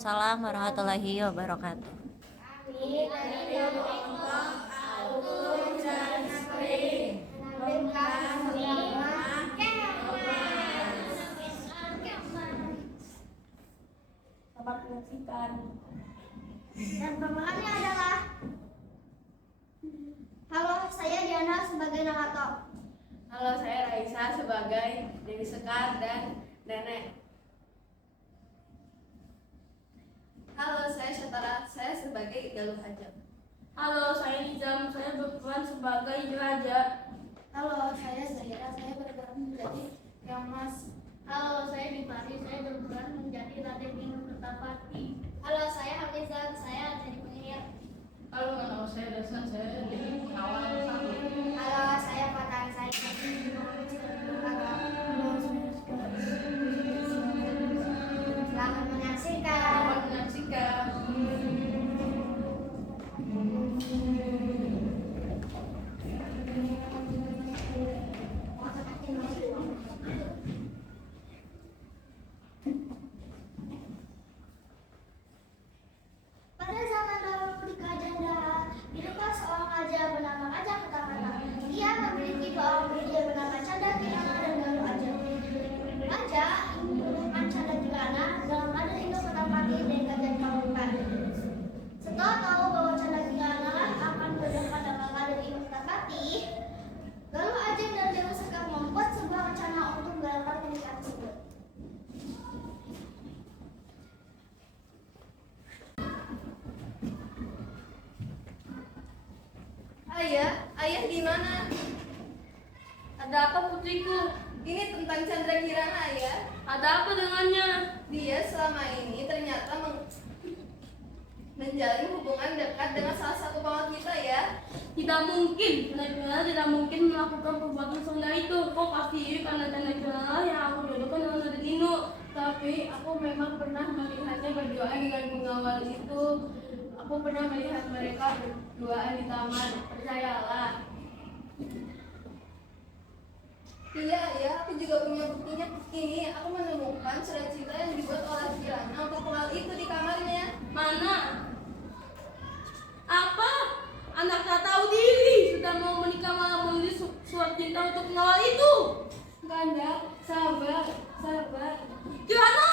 Waalaikumsalam warahmatullahi wabarakatuh. Selamat menyaksikan. Dan pemahamannya adalah halo, saya Diana sebagai narator. Halo, saya Raisa sebagai Dewi Sekar dan Nenek. Halo, saya Syatara, saya sebagai Galuh Hajam. Halo, saya Nizam, saya berperan sebagai Raja. Halo, saya Zahira, saya berperan menjadi Yang Mas. Halo, saya Bipari, saya berperan menjadi Raden Inu Kertapati. Halo, saya Hamizan, saya jadi penyihir. Halo, saya Dasan, saya jadi pengawal satu. Halo, saya Fatah, saya Selamat menyaksikan. Selamat menyaksikan. Pada zaman dahulu di Kajanda, hiduplah seorang raja bernama Raja Kertapati. Dia memiliki dua orang murid bernama Canda Kirana dan Galuh Hajam. Raja menemukan Canda Kirana dalam Raden Inu Kertapati dan Gajah Kahuripan. Setelah tahu bahwa Canda Kirana akan berdebat dengan Raden Inu Kertapati, Galuh Hajam dan Dewi Sekar membuat sebuah rencana untuk menggagalkan pernikahan tersebut. Ayah di mana? Ada apa putriku? Ini tentang Chandra Kirana, Ayah. Ada apa dengannya? Dia selama ini ternyata menjalin hubungan dekat dengan salah satu pengawal kita, ya. Tidak mungkin, benar-benar tidak mungkin melakukan perbuatan serendah itu. Kok pasti karena Canda Kirana yang aku jodohkan dengan Raden Inu. Tapi aku memang pernah melihatnya berduaan dengan pengawal itu. Aku pernah melihat mereka berduaan di taman. Percayalah. Iya, aku juga punya buktinya. Ini aku menemukan surat cinta yang dibuat oleh Kirana untuk pengawal itu di kamarnya. Mana? Apa? Anak tak tahu diri sudah mau menikah malah menulis surat cinta untuk pengawal itu. Kanda, sabar. Kirana!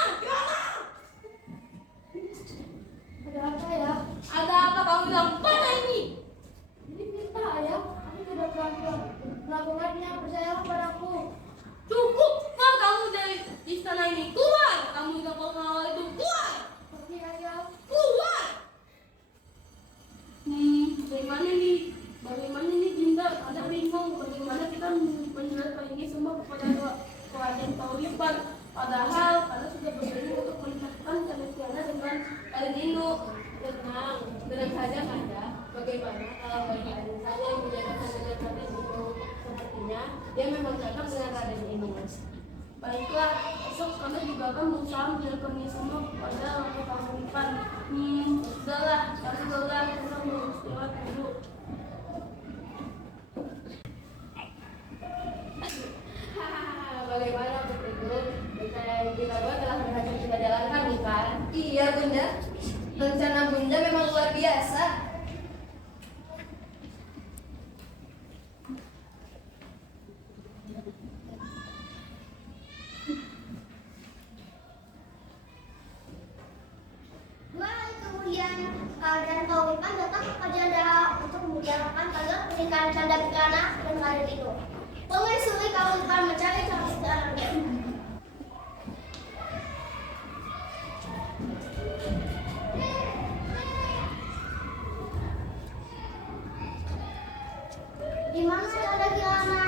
Ada apa ya? Ada apa kamu bilang pada ini? Ini kita ayah, aku tidak melakukannya, percayalah padaku. Cukup pak kamu dari istana ini, keluar! Kamu yang pengawal itu keluar! Pergi ayah. Keluar! Bagaimana nih Dinda? Ada bingung bagaimana kita menjelaskan ini semua kepada Raden Kahuripan. Padahal karena sudah berjanji untuk menikahkan Canda Kirana dengan Raden Inu. Tenang saja, Kanda. Bagaimana kalau bagian saja yang menjadikan dengan Raden Inu sepertinya dia memang cocok dengan Raden Inu. Baiklah, esok kami juga akan berusaha menjelaskan ini semua kepada Raden Kahuripan. Sudahlah, kami lelah, kita mau istirahat dulu. Bagaimana begitu? Rencana yang kita buat telah berhasil kita jalankan, bukan? Iya, Bunda. Rencana Bunda memang luar biasa. Dua hari kemudian, Raden Kahuripan datang ke Kajanda untuk membicarakan tentang pernikahan Canda Kirana dan Raden Inu. Permaisuri Kahuripan mencari Canda Kirana. Di mana Canda Kirana?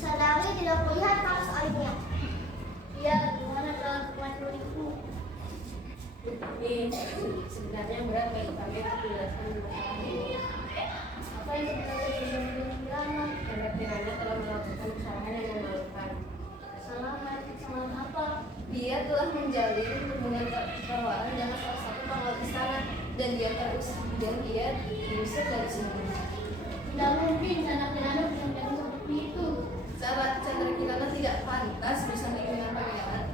Sadari tidak melihat paras airnya. Iya, di mana telah itu? Ini sebenarnya berat bagi kalian menjelaskan masalah ini. Apa yang sebenarnya terjadi dengan Kirana? Canda Kirana telah melakukan kesalahan yang memalukan. Kesalahan apa? Dia telah menjalin hubungan perkawalan dengan salah satu pengawal istana dan dia diusir dari sini. Tidak mungkin Canda Kirana bisa menjadi seperti itu. Chandra Kirana tidak pantas bersanding dengan pangeran.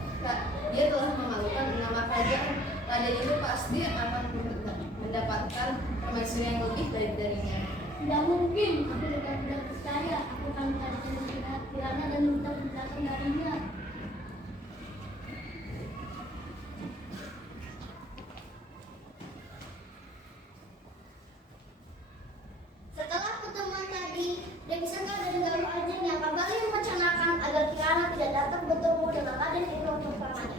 Dia telah memalukan nama kerajaan. Raden itu pasti permaisuri yang lebih baik darinya. Tidak mungkin, aku tidak percaya. Aku akan mencari Kirana dan minta penjelasan darinya. Setelah pertemuan tadi, Dewi Sangka dan Galuh Ajeng yang kembali merencanakan agar Kirana tidak dapat bertemu dengan Raden Inu untuk selamanya.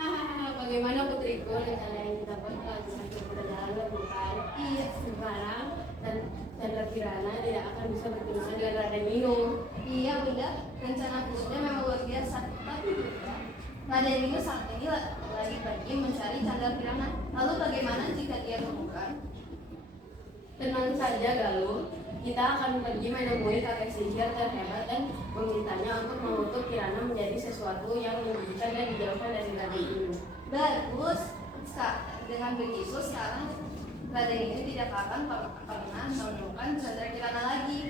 Hahaha, bagaimana putriku? Rencana yang kita buat semakin berjalan bukan? Iya, sekarang dan Chandra Kirana tidak akan bisa berurusan dengan Raden Inu. Iya, Bunda. Rencana Bunda memang luar biasa. Tapi Bunda, Raden Inu saat ini lagi pergi mencari Chandra Kirana. Lalu bagaimana jika dia temukan? Tenang saja, Galuh. Kita akan pergi menemui kakek sihir terhebat dan memintanya untuk mengutuk Kirana menjadi sesuatu yang menyedihkan dan dijauhkan dari Raden Inu. Bagus. Dengan begitu sekarang Raden Inu tidak akan pernah menemukan Chandra Kirana lagi.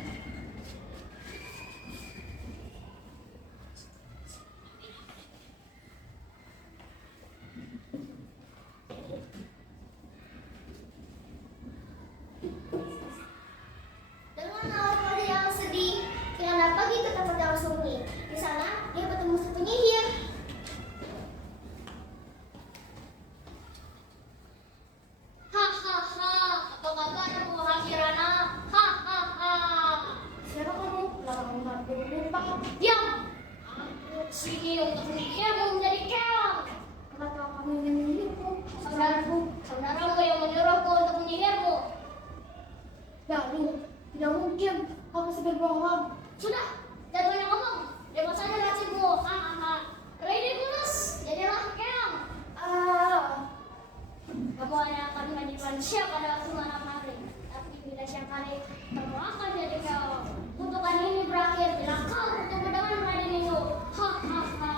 Dengan awal wajah yang sedih, Kirana pergi ke tempat yang sunyi. Di sana, dia bertemu si penyihir. Hahaha, apa kabar wahai Kirana? Hahaha. Siapa kamu? Lalu kamu berlupa. Diam. Aku sini untuk menyihirmu menjadi keong. Apakah kamu ingin menyihirku? Saudaramu yang menyuruhku untuk menyihirmu. Lalu, tidak mungkin. Kamu sudah bohong. Sudah, jangan banyak ngomong. Demo saja nasibmu. Hahaha. Ridiculous. Jadilah keong. Kamu hanya akan menjadi manusia pada suatu hari. Tapi bila siang hari, kamu akan jadi keong. Kutukan ini berakhir bila kau bertemu dengan Raden Inu. Hahaha.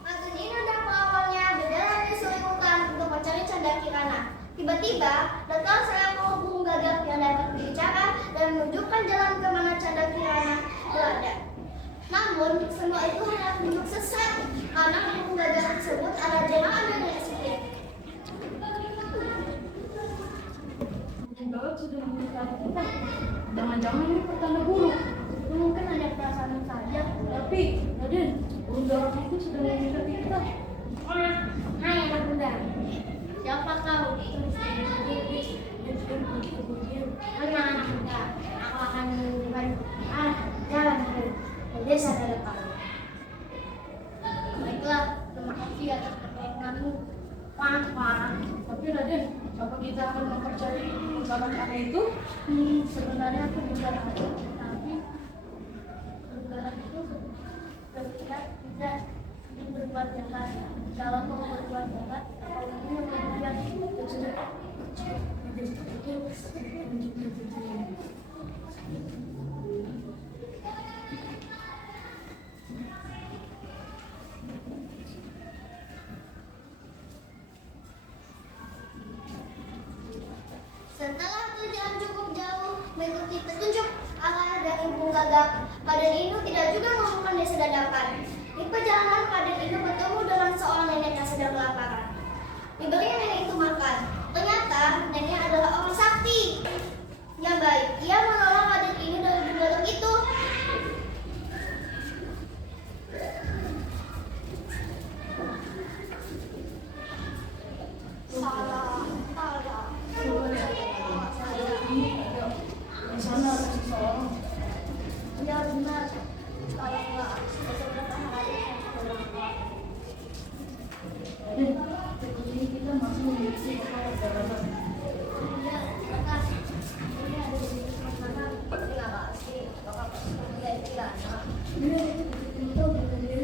Raden Inu dan pengawalnya berjalan di suri hutan untuk mencari Chandra Kirana. Tiba-tiba, datang seekor burung gagak yang dapat berbicara dan menunjukkan jalan ke mana Chandra Kirana berada. Namun, semua itu hanya bentuk sesat karena burung gagak tersebut adalah jemaah dari sihir. Galuh sudah memberitahu kita. Jangan-jangan ini pertanda buruk. Itu mungkin hanya perasaan saja. Tapi, Raden, burung gagak itu sudah memberitahu kita. Hai anak muda, siapa kau? Tenang anak muda, aku akan menunjukkan jalan ke desa terdekat. Baiklah, terima kasih atas pertolonganmu. Wah. Tapi Raden, apa kita akan mempercayai ungkapan aneh itu? Sebenarnya aku juga tahu, tapi bergerak itu bergerak tidak berbuat jahat. Kalau mau berbuat jahat, kau ini kemudian sudah Setelah berjalan cukup jauh mengikuti petunjuk arah dari burung gagak, Raden Inu tidak juga menemukan desa dadakan. Di perjalanan, Raden Inu bertemu dengan seorang nenek yang sedang kelaparan. Diberi nenek itu makan. Ternyata nenek adalah orang sakti yang baik. Ia menolong Raden Inu dari burung itu. Salah. Di sana ada seseorang. Ya benar. Kalau enggak, beberapa hari saya sudah Raden, ini kita masih memiliki bekal perjalanan. iya, benar. Ini ada di mana? Terima kasih. Bapak sudah Kirana. Ini itu benar.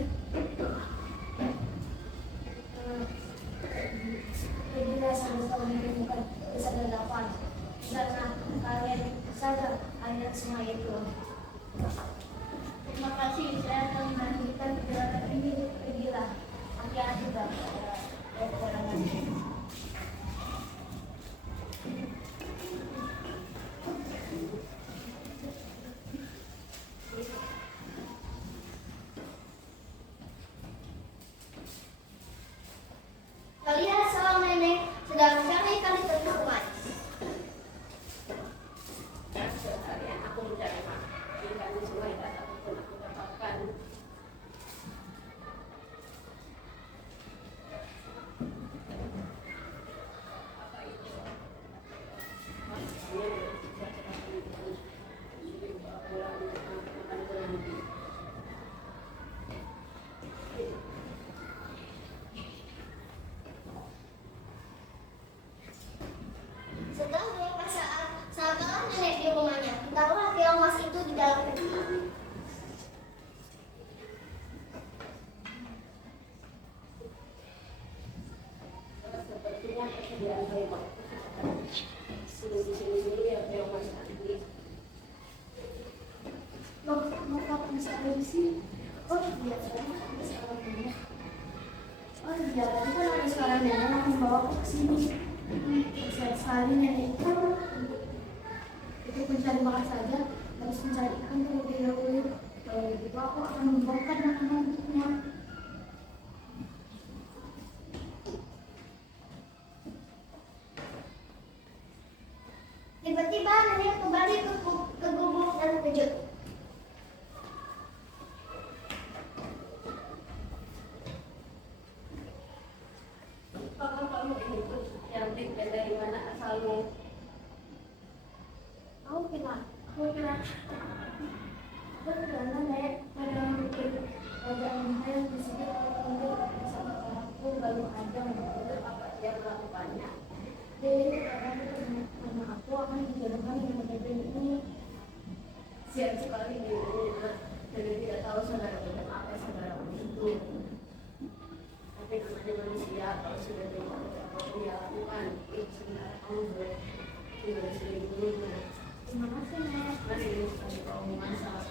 Jadi saya sudah menemukan desa dadakan. Karena kalian saja ayat semua itu. Terima kasih, saya akan melanjutkan perjalanan ini. Pergilah. Hati-hati, Bapak. Kegiatan kayak sini ya kayak Mas Andi. Loh, mau bisa ada di sini? Oh iya, sekarang ada sekarang nenek. Oh iya, tadi kan ada sekarang nenek yang membawa aku ke sini. Saya sekali nenek itu mencari makan saja, harus mencari ikan terlebih dahulu. Kalau begitu aku akan membongkar makanan untuknya. Tiba-tiba nenek kembali ke gubuk dan terkejut. Apakah kamu ini tuh cantik dan dari mana asalmu? Aku kira nenek pada kerajaan saya di sini untuk bersama aku baru aja menurut Apa dia melakukannya? jadi karena aku akan dijodohkan dengan bagian ini. Siap sekali dirinya, jadi tidak tahu saudara macam apa saudara itu. Tapi namanya manusia, kalau sudah tidak apa yang dia lakukan, itu sebenarnya kamu boleh tinggal di sini dulu. Terima kasih nenek. Mari ini sebagai pengumuman salah.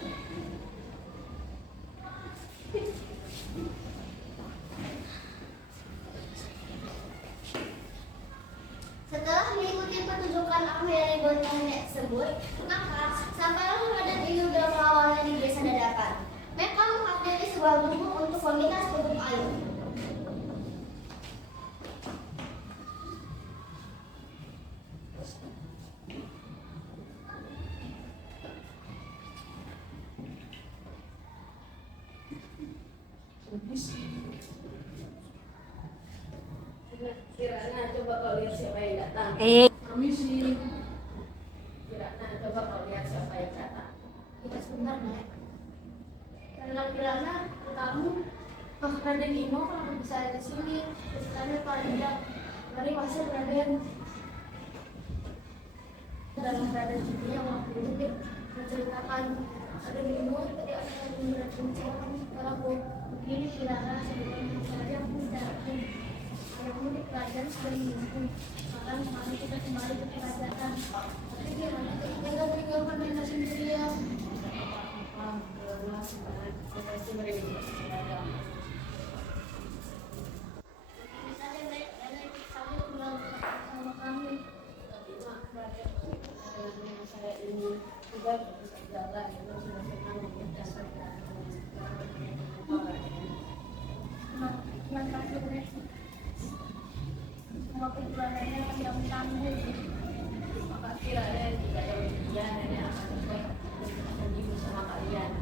Setelah mengikuti petunjukan aku dari botol nenek tersebut, maka sampailah pada Yuda awalnya di desa dadakan. Mereka mengupdate sebuah gubuk untuk meminta sebuah air. Kirana coba kau lihat siapa yang datang. Kirana coba kau lihat siapa yang datang. Kita sebentar nenek. Kirana kamu Raden Ino kalau bisa di sini. Sekarang Pak Ida, mari masuk Raden. Dalam Raden ini yang waktu itu menceritakan Raden Ino tadi ada yang berbincang kalau aku begini Kirana sebelum saya aku menceritakan ayahmu di kerajaan sudah menunggu. Sekarang kami kita kembali ke kerajaan. Tapi gimana kita tinggalkan nenek sendirian? Semua perjuangannya tidak menanggung. Maka kiranya jika ada ujian, nenek akan dapat pergi bersama kalian.